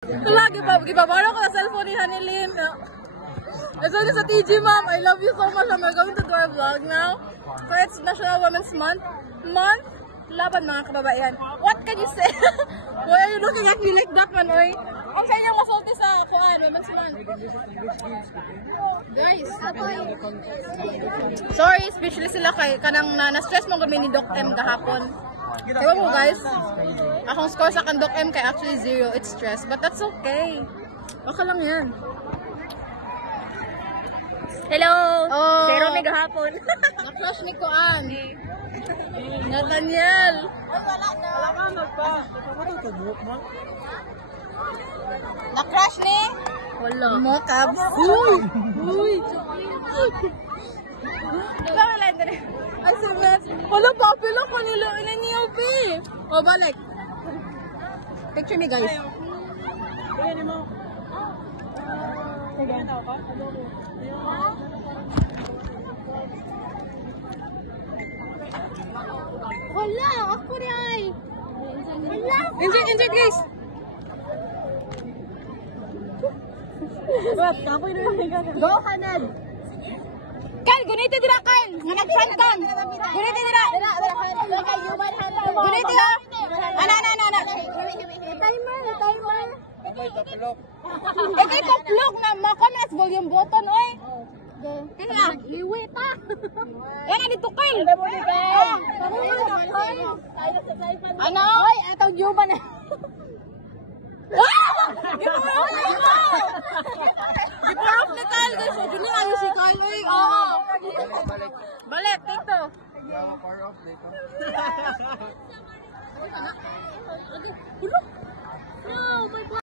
Lagi gibabaro ko na cellphone ni Hanilin. It's only sa TG, ma'am. I love you so much. I'm going to do our vlog now. For it's National Women's Month. Laban mga kababaihan. What can you say? Why are you looking at me like that, man, oy? Ang sa inyong masulti sa kuan, Women's Month. Guys, sorry, speechless sila kay kanang na-stress mo kami ni Doc M kahapon. Ewan mo guys, akong score sa kan Doc M kay actually 0. It's stress, but that's okay. Okay lang yan. Hello! Oh. Pero may gahapon. Na-crush ni Kuan. Nathaniel. Na-crush ni? Wala. Mo, Cab. Uy! Ikaw na lang din. Ay, sabat. Wala, papila ko nila. Ilan niyo, B? O, balik. Picture me, guys. Wala, ako rin. Wala. Insert, guys. Go, Hanad. Kan, gunito dira kan. Nga nag-front kan. Gunito dira. Gunito dira. Ana. Timer. Kay kaplok na makanas volume button oy. Kaya liwi ta. Yan dito kay. Ano? Oy, atong juba na. Iparap na tayo guys. So, dun yung si Kyle. Oy, oo. Balik, take to. Hulok. No, my God.